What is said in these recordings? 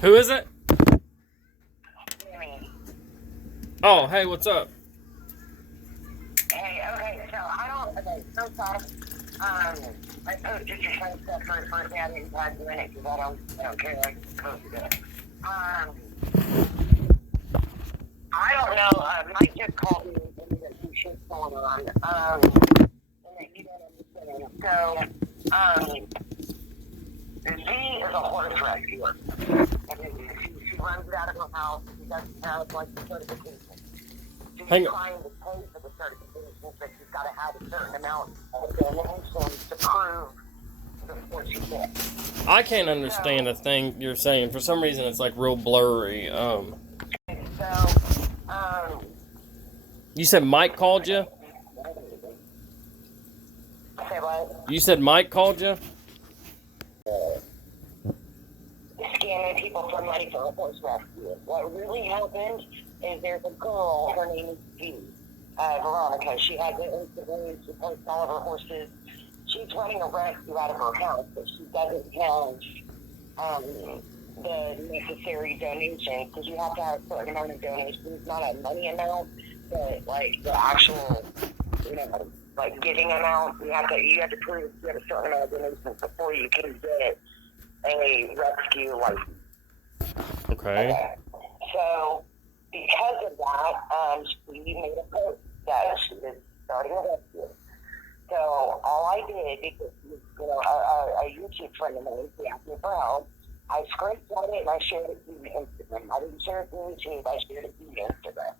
Who is it? Jimmy. Oh, hey, what's up? Hey, okay, so first off, I posted your friend's stuff for his birthday. I didn't tag you in it because I don't care. I posted it. I don't know. Mike just called me and told me that some shit's going on. And that you don't understand. So, Z is a horse rescuer. And she runs it out of her house. She doesn't have, like, the certification. She's Hang trying to pay for the certification, but she's got to have a certain amount of donations to prove before she gets. I can't understand a thing you're saying. For some reason, it's like real blurry. You said Mike called you? Say what? You said Mike called you? Scamming people for money for a horse rescue. What really happened is there's a girl, her name is V, Veronica. She has an Instagram, she posts all of her horses. She's running a rescue out of her house, but she doesn't have the necessary donations, because you have to have a certain amount of donations, not a money amount, but like the actual, like giving amount. You have to prove you have a certain amount of donations before you can get a rescue license. Okay. So, because of that, she made a post that she was starting a rescue. So, all I did, because a YouTube friend of mine, she asked me for help, I screenshot it and I shared it to Instagram. I didn't share it to YouTube, I shared it to Instagram.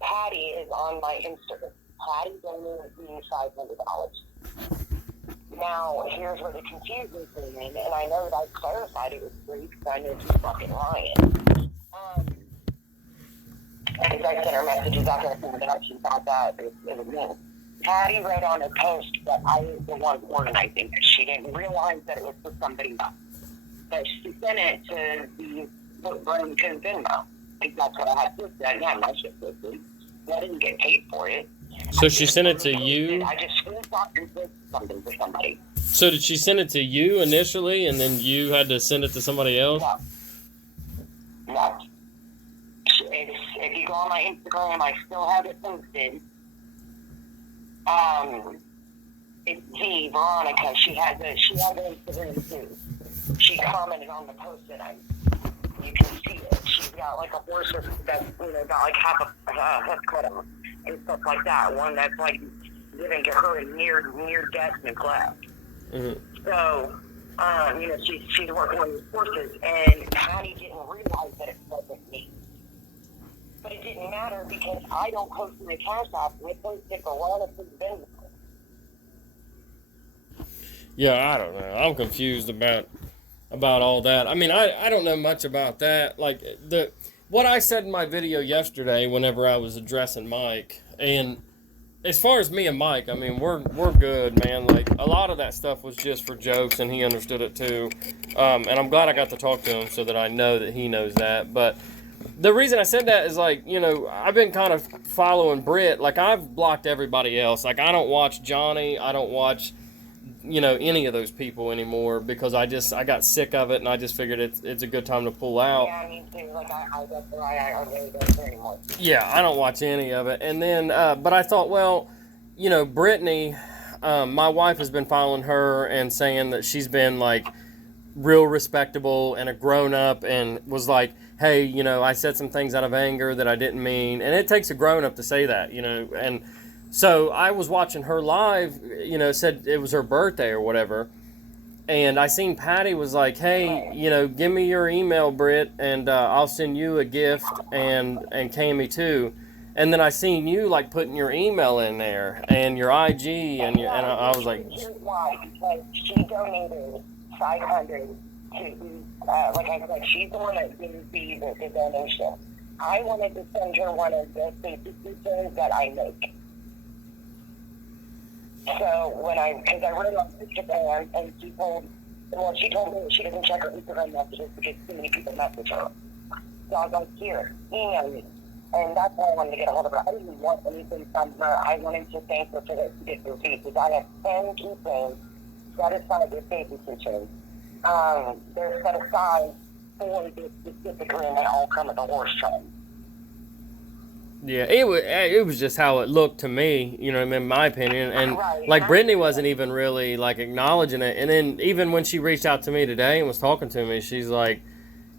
Patty is on my Instagram. Patty donated me $500. Now, here's where the confusion came in, and I know that I clarified it with free because I know she's fucking lying. And I sent her messages after I found out she thought that it was me. Patty wrote on her post that I was the one organizing it. She didn't realize that it was for somebody else. But she sent it to the Burlington Venmo. Because that's what I had posted. I didn't have my shit posted. I didn't get paid for it. So she sent it to you? I just screenshot and posted something for somebody. So did she send it to you initially, and then you had to send it to somebody else? No. If you go on my Instagram, I still have it posted. It's V, Veronica. She has an Instagram too. She commented on the post that you can see it. She's got like a horse that's, got like half a hoof cut off and stuff like that. One that's like giving to her in near death neglect. Mm-hmm. So, she's working on these horses, and Patty didn't realize that it wasn't me. But it didn't matter because I don't post my cash app. I post it for Veronica's Venmo. Yeah, I don't know. I'm confused about all that. I mean, I don't know much about that. Like what I said in my video yesterday, whenever I was addressing Mike, and as far as me and Mike, I mean, we're good, man. Like, a lot of that stuff was just for jokes, and he understood it too. And I'm glad I got to talk to him so that I know that he knows that. But the reason I said that is, like, I've been kind of following Britt. Like, I've blocked everybody else. Like, I don't watch Johnny. I don't watch, any of those people anymore because I got sick of it, and I just figured it's a good time to pull out. Yeah, me too. Like, that's why I really don't care anymore. Yeah, I don't watch any of it. And then, but I thought, well, Brittany, my wife has been following her and saying that she's been, like, real respectable and a grown-up and was like, hey, I said some things out of anger that I didn't mean. And it takes a grown-up to say that, And so I was watching her live, said it was her birthday or whatever. And I seen Patty was like, hey, give me your email, Britt, and I'll send you a gift, and Cammy too. And then I seen you, like, putting your email in there and your IG, and I was like... Here's why, because she donated $500 to, like I said, she's the one that didn't see the donation. I wanted to send her one of the safety features that I make. So because I wrote on Instagram, and she told me she doesn't check her Instagram messages because too many people message her. So I was like, here, email me. And that's why I wanted to get a hold of her. I didn't want anything from her. I wanted to thank her for the gift receipt because I have 10 people set aside their safety features they're set aside for this specifically, and they all come with a horse train. Yeah, it was just how it looked to me, you know, in my opinion. And Right. like Brittany wasn't even really like acknowledging it. And then even when she reached out to me today and was talking to me, she's like,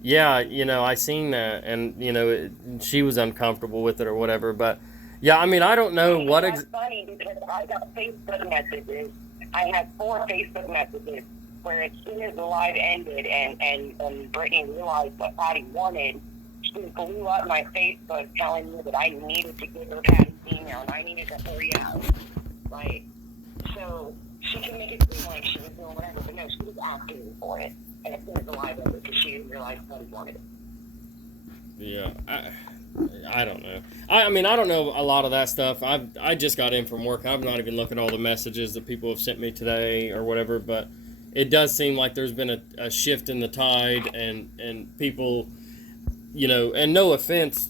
"Yeah, you know, I seen that, and you know, she was uncomfortable with it or whatever." But yeah, I mean, I don't know what. That's funny because I got Facebook messages. I had 4 Facebook messages where as soon as the live ended and Brittany realized what Patty wanted, she blew up my Facebook telling me that I needed to give her Patty's email and I needed to hurry out. Like, so she can make it seem like she was doing whatever, but no, she was asking me for it. And as soon as the live ended, because she didn't realize Patty wanted it. Yeah, I don't know. I mean, I don't know a lot of that stuff. I just got in from work. I'm not even looking at all the messages that people have sent me today or whatever, but it does seem like there's been a shift in the tide and people, you know, and no offense,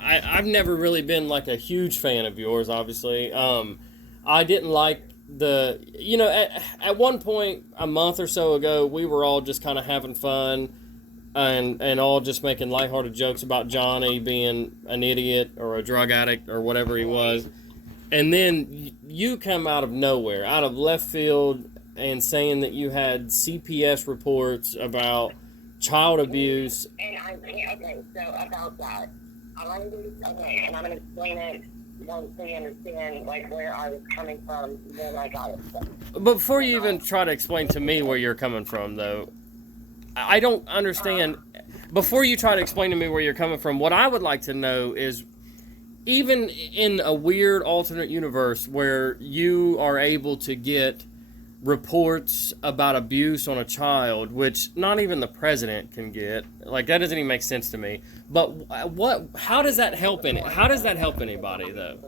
I've never really been like a huge fan of yours, obviously. I didn't like you know, at one point a month or so ago, we were all just kind of having fun and all just making lighthearted jokes about Johnny being an idiot or a drug addict or whatever he was. And then you come out of nowhere, out of left field, and saying that you had CPS reports about child abuse. And okay, so about that, and I'm going to explain it once they understand, like, where I was coming from when I got it. But before you even try to explain to me where you're coming from, though, I don't understand. Before you try to explain to me where you're coming from, what I would like to know is, even in a weird alternate universe where you are able to get reports about abuse on a child, which not even the president can get, like, that doesn't even make sense to me. But how does that help how does that help anybody, though?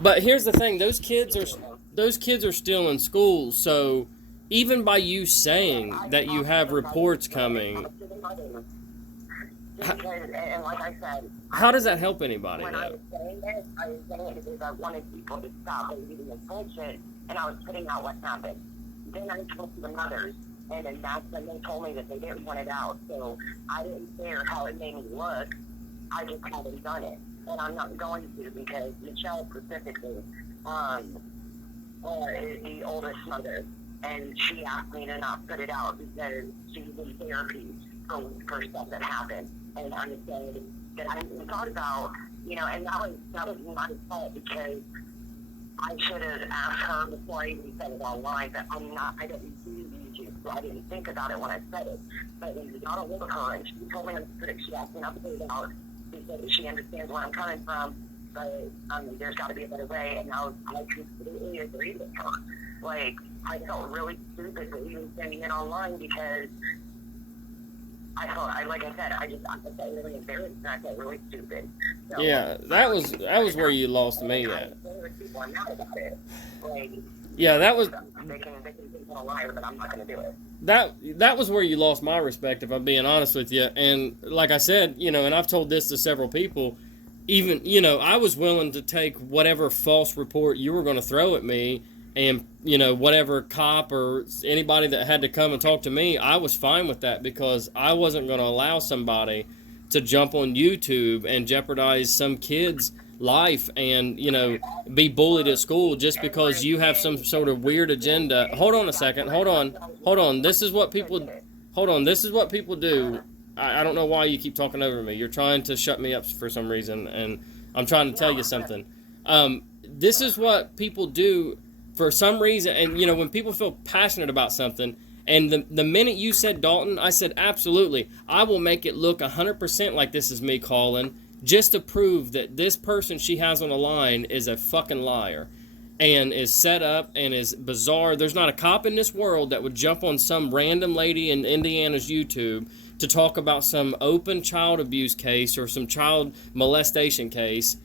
But here's the thing, those kids are still in school, so even by you saying that you have reports coming, And like I said, how does that help anybody, when though? I was saying it because I wanted people to stop believing this bullshit, and I was putting out what happened. Then I spoke to the mothers, and then that's when they told me that they didn't want it out. So I didn't care how it made me look. I just haven't done it, and I'm not going to because Michelle specifically is the oldest mother, and she asked me to not put it out because she's in therapy for stuff that happened. And I'm saying that I thought about, you know, and that was my fault because I should have asked her before I even said it online, but I didn't do YouTube, so I didn't think about it when I said it. But when we got a hold of her, and she told me, she asked me not to put it out, she said that she understands where I'm coming from, but there's got to be a better way, and I completely agreed with her. Like, I felt really stupid for even sending it online because I felt really embarrassed and I felt really stupid. So, Yeah, that was where you lost me at. People are mad about it. Like, Yeah, that was they can think I'm a liar, but I'm not going to do it. that was where you lost my respect, if I'm being honest with you. And like I said, you know, and I've told this to several people, even, you know, I was willing to take whatever false report you were going to throw at me, and, you know, whatever cop or anybody that had to come and talk to me, I was fine with that because I wasn't going to allow somebody to jump on YouTube and jeopardize some kid's life and, you know, be bullied at school just because you have some sort of weird agenda. Hold on a second. Hold on. This is what people do. I don't know why you keep talking over me. You're trying to shut me up for some reason, and I'm trying to tell you something. This is what people do for some reason, and, you know, when people feel passionate about something, and the minute you said Dalton, I said, absolutely, I will make it look 100% like this is me calling, just to prove that this person she has on the line is a fucking liar, and is set up, and is bizarre. There's not a cop in this world that would jump on some random lady in Indiana's YouTube to talk about some open child abuse case or some child molestation case,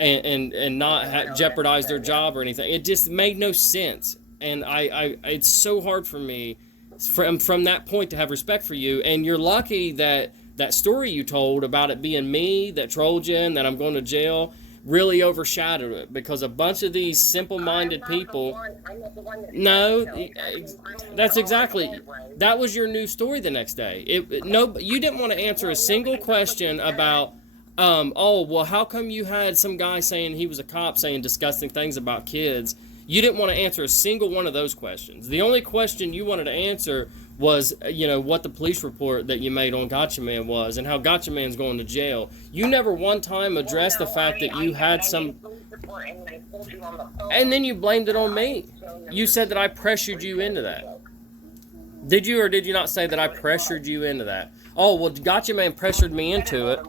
and not jeopardize their job or anything. It just made no sense, and I it's so hard for me from that point to have respect for you. And you're lucky that story you told about it being me that trolled you and that I'm going to jail. really overshadowed it because a bunch of these simple-minded people. No, that's exactly. That was your news story the next day. No, you didn't want to answer a single question about. Oh, well, how come you had some guy saying he was a cop saying disgusting things about kids? You didn't want to answer a single one of those questions. The only question you wanted to answer was, what the police report that you made on Gotcha Man was and how Gotcha Man's going to jail. You never one time addressed the fact that you had some. And then you blamed it on me. You said that I pressured you into that. Did you or did you not say that I pressured you into that? Oh, well, Gotcha Man pressured me into it.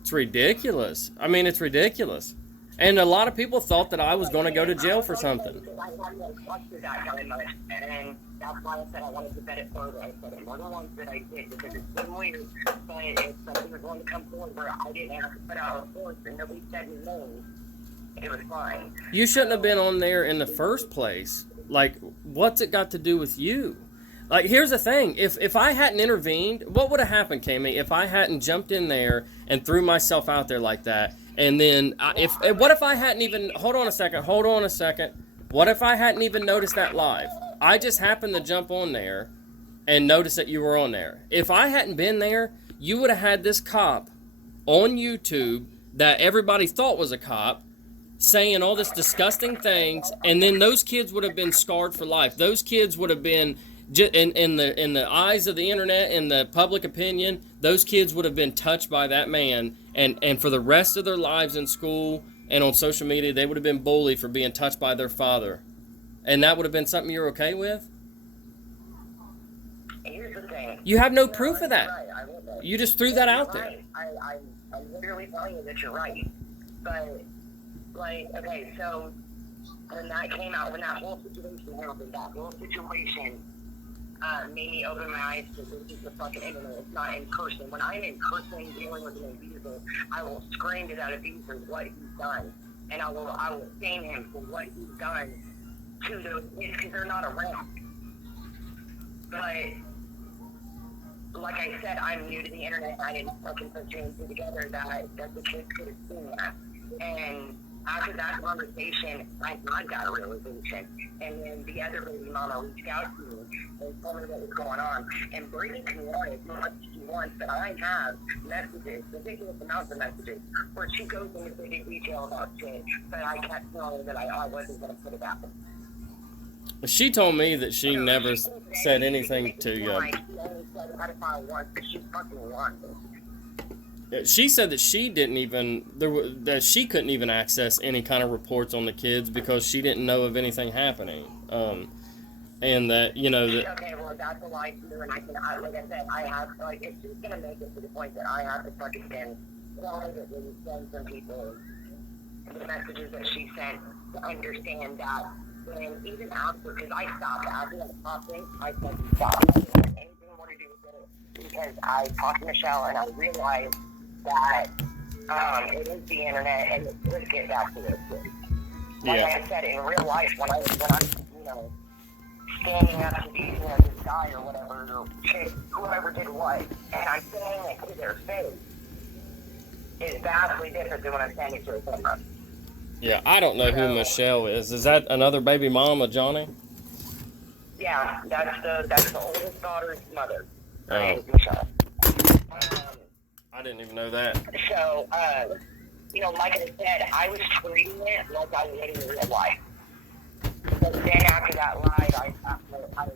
It's ridiculous. I mean, it's ridiculous. And a lot of people thought that I was going to go to jail for something. And that's why I said I wanted to bet it further. I said it more than once that I did because it's been weird. But if somebody was going to come forward where I didn't have to put out reports and nobody said his name, it was fine. You shouldn't have been on there in the first place. Like, what's it got to do with you? Like, here's the thing. If I hadn't intervened, what would have happened, Kami, if I hadn't jumped in there and threw myself out there like that? And then, what if I hadn't even... Hold on a second. What if I hadn't even noticed that live? I just happened to jump on there and notice that you were on there. If I hadn't been there, you would have had this cop on YouTube that everybody thought was a cop saying all this disgusting things, and then those kids would have been scarred for life. Those kids would have been, in the eyes of the internet and the public opinion, those kids would have been touched by that man, and for the rest of their lives in school and on social media, they would have been bullied for being touched by their father. And that would have been something you're okay with? Here's the thing. You have no proof of that. Right. You just threw that out there. I'm literally telling you that you're right. But, okay, so when that came out, when that whole situation happened, made me open my eyes to this is the fucking internet. It's not in person. When I'm in person dealing with an abuser, I will scream to that abuser what he's done. And I will shame him for what he's done to those kids because they're not around. But like I said, I'm new to the internet. I didn't fucking put two and two together that the kids could have seen that. And after that conversation, I got a realization. And then the other baby mama reached out to me and told me what was going on. And Brady can want as much as she wants, but I have messages, ridiculous amounts of messages, where she goes into big detail about shit, but I kept telling that I wasn't going to put it out. She told me that she never said anything to you. She said that she didn't even that she couldn't even access any kind of reports on the kids because she didn't know of anything happening, and that Okay, well that's a lie too, and like I said, I have if she's gonna make it to the point that I have to fucking privately send some people the messages that she sent to understand that. And even after, because I stopped after that topic, I said stop. I didn't have anything more to do with it because I talked to Michelle and I realized that it is the internet and it could get back to those kids. Like I said, in real life, when I'm standing up to these, this guy or whatever, or kid, whoever did what, and I'm saying it to their face, is vastly different than when I'm standing to a camera. Yeah, I don't know who Michelle is. Is that another baby mom of Johnny? Yeah, that's the oldest daughter's mother. Her Oh. name's Michelle. I didn't even know that. So, like I said, I was treating it like I was in real life. But then after that live, I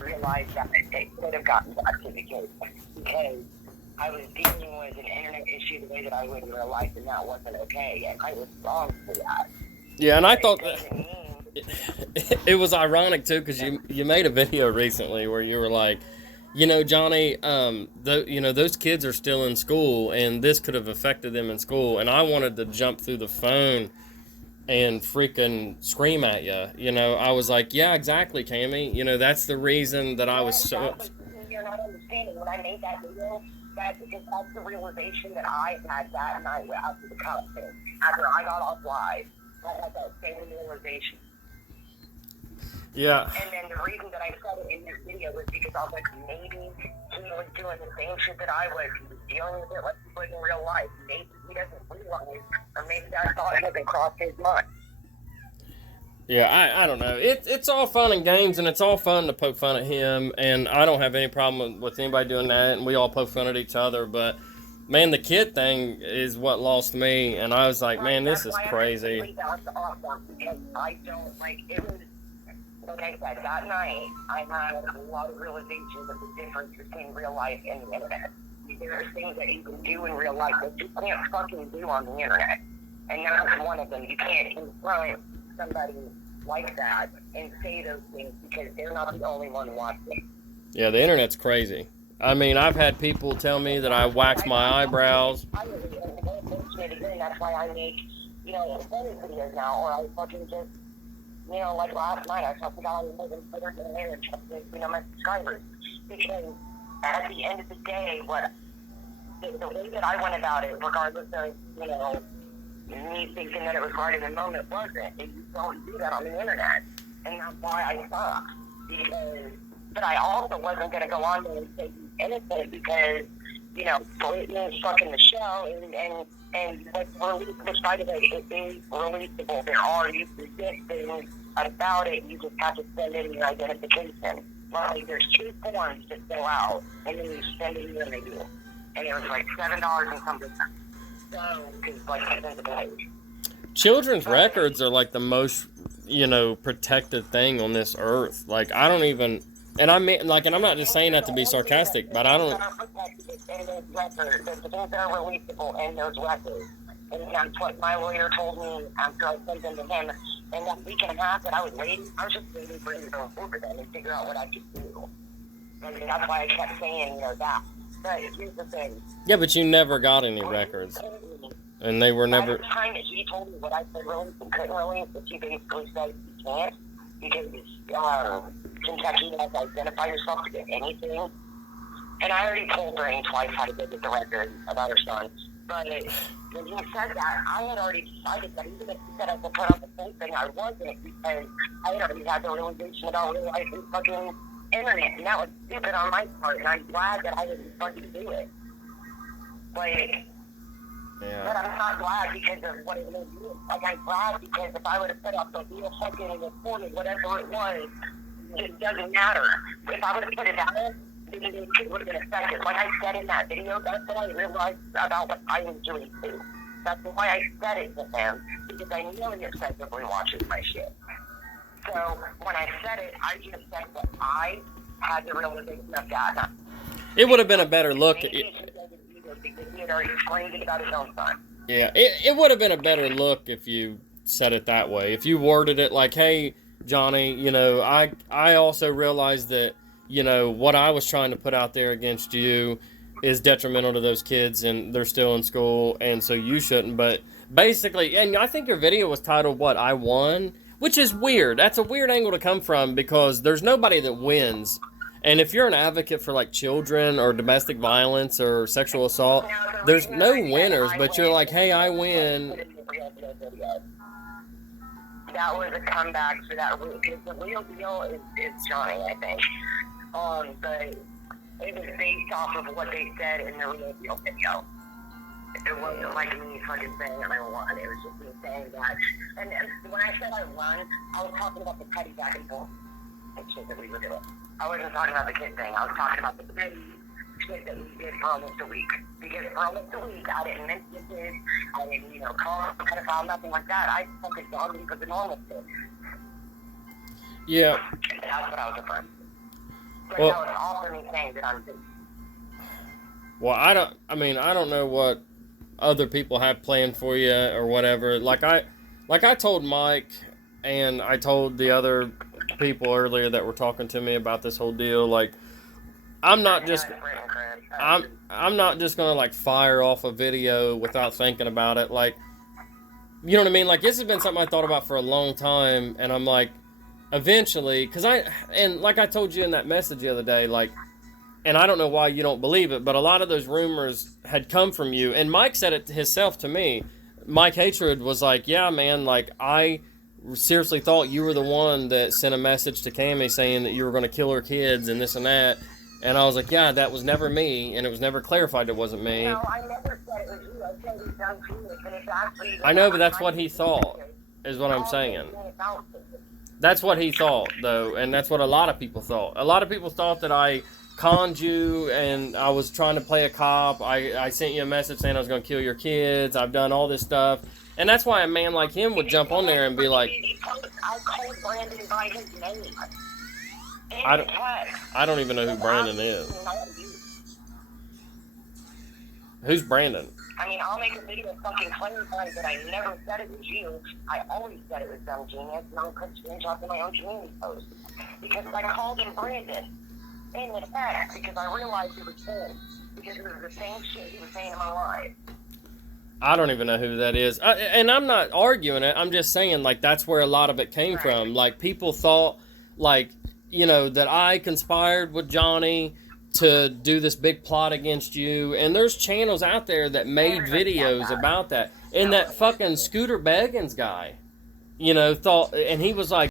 realized that it could have gotten back to the case because I was dealing with an internet issue the way that I would in real life, and that wasn't okay, and I was wrong for that. Yeah, and I thought that it was ironic too because you made a video recently where you were like, Johnny, those kids are still in school, and this could have affected them in school, and I wanted to jump through the phone and freaking scream at you. I was like, yeah, exactly, Kami. That's the reason that I was so. You're not understanding when I made that video. That's because that's the realization that I had that night after the content. After I got off live, I had that same realization. Yeah. And then the reason that I said it in this video was because I was like, maybe he was doing the same shit that I was. He was dealing with it like he was in real life. Maybe he doesn't realize, or maybe that thought hasn't crossed his mind. Yeah, I don't know. It's all fun and games, and it's all fun to poke fun at him, and I don't have any problem with anybody doing that, and we all poke fun at each other, but man, the kid thing is what lost me, and I was like, man, this is crazy. That's awesome because I don't like it was. Like I said, that night I had a lot of realizations of the difference between real life and the internet. There are things that you can do in real life that you can't fucking do on the internet, and that's one of them. You can't confront somebody like that and say those things because they're not the only one watching. Yeah, the internet's crazy. I mean, I've had people tell me that I wax my eyebrows. I really won't mention it again. That's why I make, funny videos now, or I fucking just, like last night, I talked about more than Twitter and there and just, my subscribers. Because at the end of the day, the way that I went about it, regardless of, me thinking that it was right in the moment, wasn't. And you don't do that on the internet. And that's why I stopped. But I also wasn't going to go on there and say he's innocent because, Britney's fucking the show and what's released, despite of it, it is releasable. There are, you can get things about it, you just have to send in your identification. Like, there's 2 forms to fill out, and then you send it in and they do. And it was like $7 and something. So, because, like, it's the page. Children's records are like the most, protected thing on this earth. Like, I don't even, and I mean, like, and I'm not just saying that to be sarcastic, but I don't. In those records, the things that are releasable in those records. And that's what my lawyer told me after I sent them to him. And that week and a half that I was waiting, I was just waiting for him to go over them and figure out what I could do. And that's why I kept saying, that. But here's the thing. Yeah, but you never got any records. And they were never. By the time that he told me what I could release and couldn't release, that he basically said you can't because Kentucky has to identify yourself to get anything. And I already told Brain twice how to go get the record about her son. But when he said that, I had already decided that even if he said I could put up the whole thing, I wasn't because I had already had the realization about real life and fucking internet. And that was stupid on my part. And I'm glad that I didn't fucking do it. Like, yeah. But I'm not glad because of what it made me. Like, I'm glad because if I would have put up the real fucking recording, whatever it was, it doesn't matter. If I would have put it out, it would have been effective. Like I said in that video, that's what I realized about what I was doing too. That's why I said it to him, because I know he excessively watches my shit. So when I said it, I just said that I had the realization of that. It would have been a better look. He had already explained it about his own son. Yeah, it would have been a better look if you said it that way. If you worded it like, hey, Johnny, I also realized that, what I was trying to put out there against you is detrimental to those kids and they're still in school and so you shouldn't. But basically, and I think your video was titled, what, I won? Which is weird. That's a weird angle to come from because there's nobody that wins. And if you're an advocate for like children or domestic violence or sexual assault, there's no winners, but you're like, hey, I win. That was a comeback for that. Because the real deal is Johnny, I think. But it was based off of what they said in the real deal video. It wasn't like me fucking saying I won. It was just me saying that. And when I said I won, I was talking about the petty back and forth and shit that we were doing. I wasn't talking about the kid thing. I was talking about the petty shit that we did for almost a week. Because for almost a week, I didn't mention kids. I didn't, call him a pedophile, nothing like that. I fucking dogged him for the normal shit. Yeah. That's what I was referring to. But well, that was all for me saying that I'm doing. Well, I don't know what other people have planned for you or whatever. Like I told Mike and I told the other people earlier that were talking to me about this whole deal, like I'm not just gonna like fire off a video without thinking about it. Like, you know what I mean? Like, this has been something I thought about for a long time, and I'm like, eventually, and like I told you in that message the other day, like, and I don't know why you don't believe it, but a lot of those rumors had come from you, and Mike said it himself to me. Mike Hatred was like, yeah, man, like, I seriously thought you were the one that sent a message to Cammy saying that you were going to kill her kids and this and that. And I was like, yeah, that was never me, and it was never clarified it wasn't me. No, I never said it was you. I said it was done to you, and it's actually... I know, but that's what he thought, is what I'm saying. That's what he thought, though, and that's what a lot of people thought. A lot of people thought that I conned you, and I was trying to play a cop. I sent you a message saying I was going to kill your kids. I've done all this stuff. And that's why a man like him would jump on there and be like... I called Brandon by his name. I don't even know who Brandon is. Who's Brandon? I mean, I'll make a video fucking clarifying that I never said it was you. I always said it was dumb genius, and I'll put screenshots in my own community post. Because I called him Brandon in the text because I realized it was him. Because it was the same shit he was saying in my life. I don't even know who that is. And I'm not arguing it. I'm just saying, like, that's where a lot of it came from. Like, people thought, like... you know, that I conspired with Johnny to do this big plot against you. And there's channels out there that made videos about that. And that fucking Scooter Beggins guy, you know, thought, and he was like,